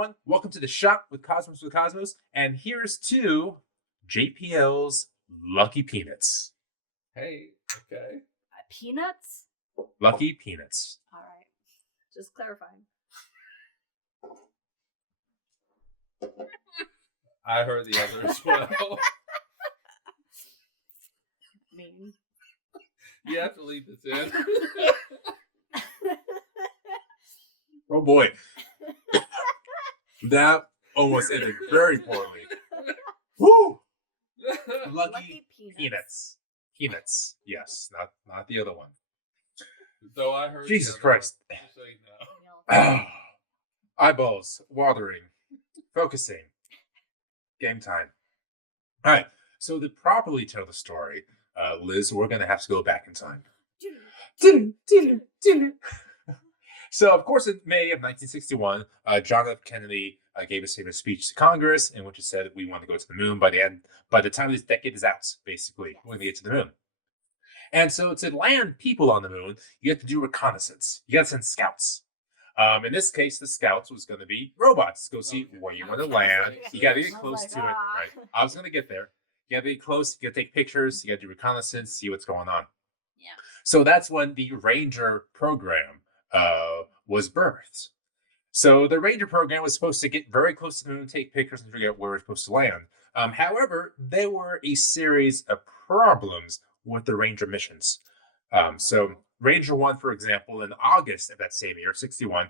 everyone. Welcome to the shop with Cosmos, and here's to JPL's Lucky Peanuts. Hey, okay. Peanuts? Lucky Peanuts. All right. Just clarifying. I heard the other as well. Mean. You have to leave this in. Oh boy. That almost ended very poorly. Woo! Lucky Peanuts. Peanuts. Yes, not the other one. So I heard. Jesus Christ. One, just so you know. Eyeballs watering. Focusing. Game time. All right. So to properly tell the story, Liz, we're going to have to go back in time. So, of course, in May of 1961, John F. Kennedy gave his famous speech to Congress in which he said we want to go to the moon by the time this decade is out, basically. We're going to get to the moon. And so to land people on the moon, you have to do reconnaissance. You got to send scouts. In this case, the scouts was going to be robots. Go see where you want to land. You got to get close to it. Right. I was going to get there. You got to be close. You got to take pictures. You got to do reconnaissance, see what's going on. Yeah. So that's when the Ranger program was birthed. So the Ranger program was supposed to get very close to the moon, take pictures, and figure out where it's supposed to land. However, there were a series of problems with the Ranger missions. So Ranger 1, for example, in August of that same year, 61,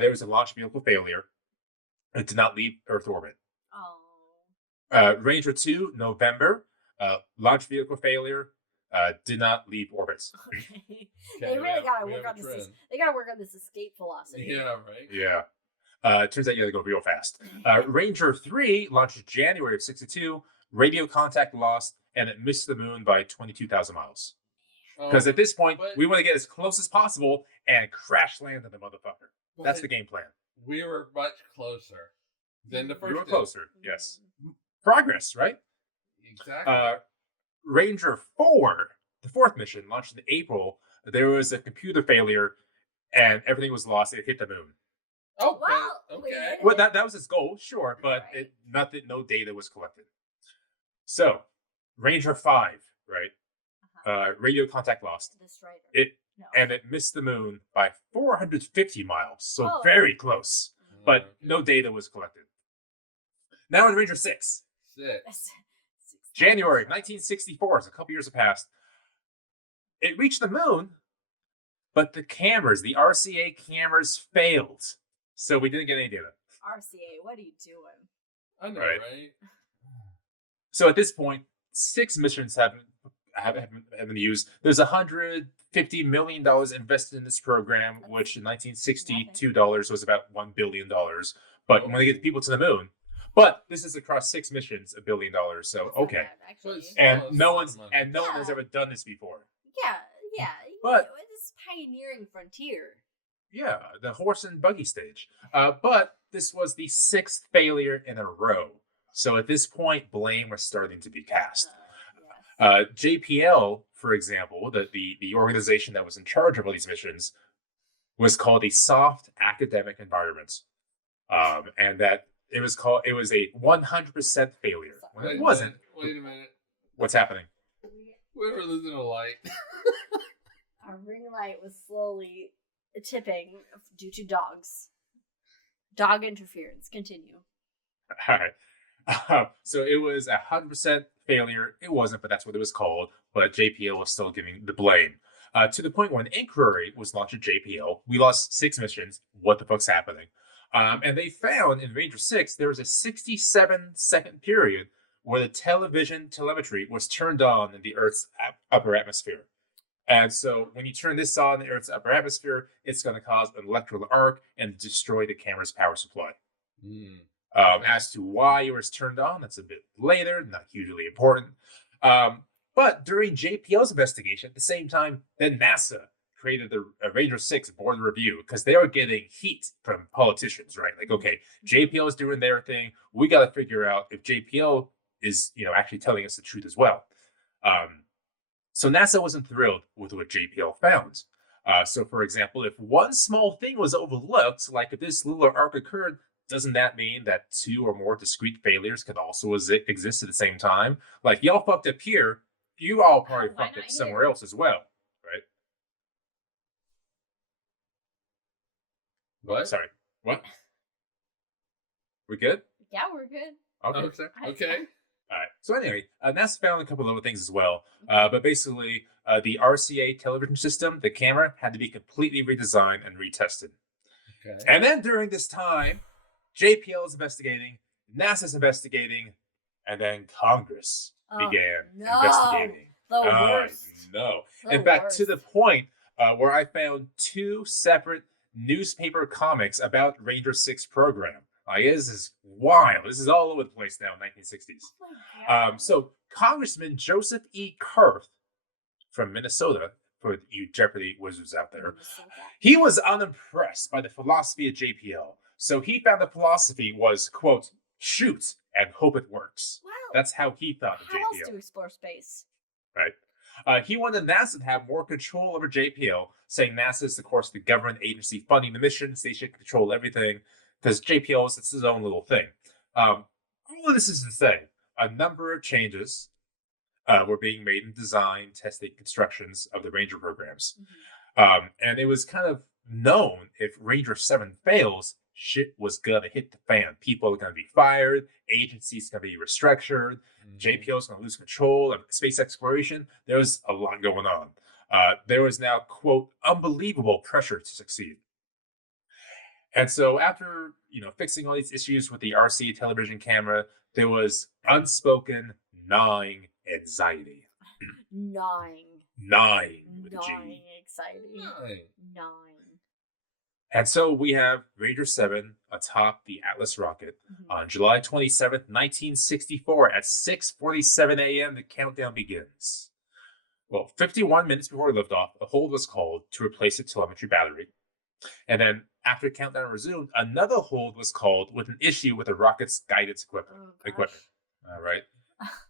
there was a launch vehicle failure. It did not leave Earth orbit. Ranger 2, November, launch vehicle failure, did not leave orbit. Okay. They really gotta work on this. They gotta work on this escape velocity. Yeah, right. Yeah. Turns out you gotta go real fast. Ranger 3 launched in January of 62, radio contact lost, and it missed the moon by 22,000 miles. Because at this point, we want to get as close as possible and crash land on the motherfucker. That's the game plan. We were much closer than the first. We were closer, yes. Progress, right? Exactly. Ranger 4, the fourth mission, launched in April. There was a computer failure, and everything was lost. It hit the moon. Oh, wow. Okay. Well, that was its goal, sure, but no data was collected. So, Ranger 5, right? Radio contact lost. And it missed the moon by 450 miles, so very close. But no data was collected. Now in Ranger 6. January 1964, so a couple years have passed. It reached the moon, but the cameras, the RCA cameras, failed. So we didn't get any data. RCA, what are you doing? I know, right? So at this point, 6 missions have been used. There's $150 million invested in this program, which in 1962 dollars was about $1 billion. But when they get people to the moon, but this is across 6 missions, $1 billion. So okay, and no one has ever done this before. Yeah. But this pioneering frontier. Yeah, the horse and buggy stage. But this was the 6th failure in a row. So at this point, blame was starting to be cast. JPL, for example, the organization that was in charge of all these missions, was called a soft academic environment, and that it was a 100% failure. When it wasn't. Wait a minute. What's happening? We were losing a light. Our ring light was slowly tipping due to dogs. Dog interference. Continue. All right. So it was 100% failure. It wasn't, but that's what it was called. But JPL was still giving the blame. To the point where an inquiry was launched at JPL. We lost 6 missions. What the fuck's happening? And they found in Ranger 6, there was a 67-second period where the telemetry was turned on in the Earth's upper atmosphere. And so when you turn this on in the Earth's upper atmosphere, it's going to cause an electrical arc and destroy the camera's power supply. As to why it was turned on, that's a bit later, not hugely important. But during JPL's investigation, at the same time, then NASA created the Ranger 6 board review because they were getting heat from politicians, right? Like, okay, JPL is doing their thing. We got to figure out if JPL is, actually telling us the truth as well. So NASA wasn't thrilled with what JPL found. So, for example, if one small thing was overlooked, like if this little arc occurred doesn't that mean that 2 or more discrete failures could also exist at the same time? Like, y'all fucked up here, you all probably Why fucked not up somewhere here? else as well, right? What? Sorry. What? We good? Yeah, we're good. Okay. Okay. All right. So anyway, NASA found a couple of other things as well. But basically, the RCA television system, the camera, had to be completely redesigned and retested. Okay. And then during this time, JPL is investigating, NASA's investigating, and then Congress began investigating. The worst. No. The In fact, to worst. the point where I found 2 separate newspaper comics about Ranger 6 program. Like, this is wild. This is all over the place now in 1960s. Oh my God. So Congressman Joseph E. Kurth from Minnesota, for you Jeopardy wizards out there, he was unimpressed by the philosophy of JPL. So he found the philosophy was, quote, shoot and hope it works. Wow. That's how he thought of How JPL. else to explore space? Right. He wanted NASA to have more control over JPL, saying NASA is, of course, the government agency funding the missions. They should control everything because JPL is its own little thing. All of this is to say, a number of changes were being made in design, testing, constructions of the Ranger programs. And it was kind of known if Ranger 7 fails, shit was going to hit the fan. People are going to be fired, agencies going to be restructured, JPL is going to lose control of space exploration. There was a lot going on. There was now, quote, unbelievable pressure to succeed. And so after, fixing all these issues with the RC television camera, there was unspoken gnawing anxiety. Gnawing. Gnawing with a Gnawing G. anxiety. Gnawing. And so we have Ranger 7 atop the Atlas rocket on July 27th, 1964 at 6:47 a.m. The countdown begins. Well, 51 minutes before liftoff, a hold was called to replace the telemetry battery. And then after countdown resumed, another hold was called with an issue with the rocket's guidance equipment. All right.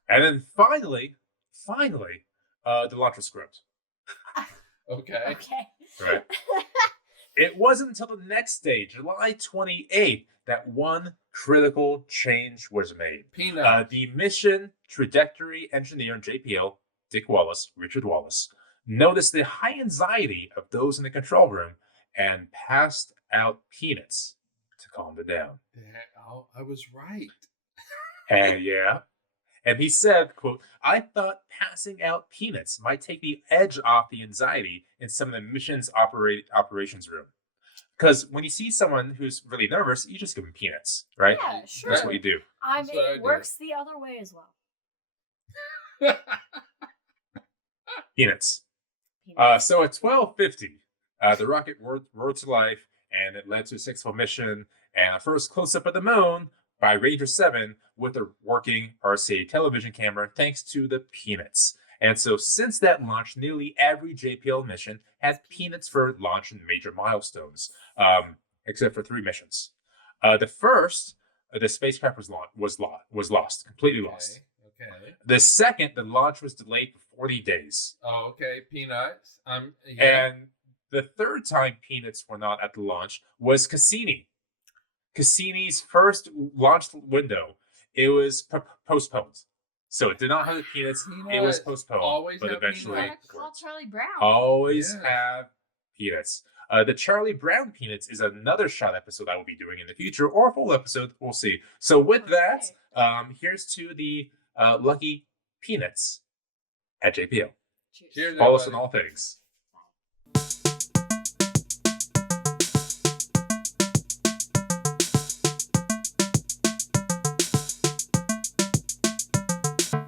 And then finally, the launch was scrubbed. Okay. Right. It wasn't until the next day, July 28th, that one critical change was made. The mission trajectory engineer in JPL, Richard Wallace, noticed the high anxiety of those in the control room and passed out peanuts to calm them down. I was right. And he said, quote, I thought passing out peanuts might take the edge off the anxiety in some of the mission's operations room. Because when you see someone who's really nervous, you just give them peanuts, right? Yeah, sure. That's what you do. I mean, it works the other way as well. Peanuts. So at 12:50, the rocket roared to life, and it led to a successful mission and a first close-up of the moon by Ranger 7 with a working RCA television camera, thanks to the peanuts. And so since that launch, nearly every JPL mission had peanuts for launch and major milestones, except for 3 missions. The first, the spacecraft was lost, completely lost. Okay. The second, the launch was delayed for 40 days. Oh, okay. Peanuts. And the third time peanuts were not at the launch was Cassini. Cassini's first launch window, it was postponed. So it did not have the peanuts. It was postponed. Always but have eventually peanuts. Call Charlie Brown. always have peanuts. The Charlie Brown peanuts is another shot episode I will be doing in the future, or a full episode. We'll see. So with that, here's to the lucky peanuts at JPL. Cheers. Cheers, Follow us on everybody. all things.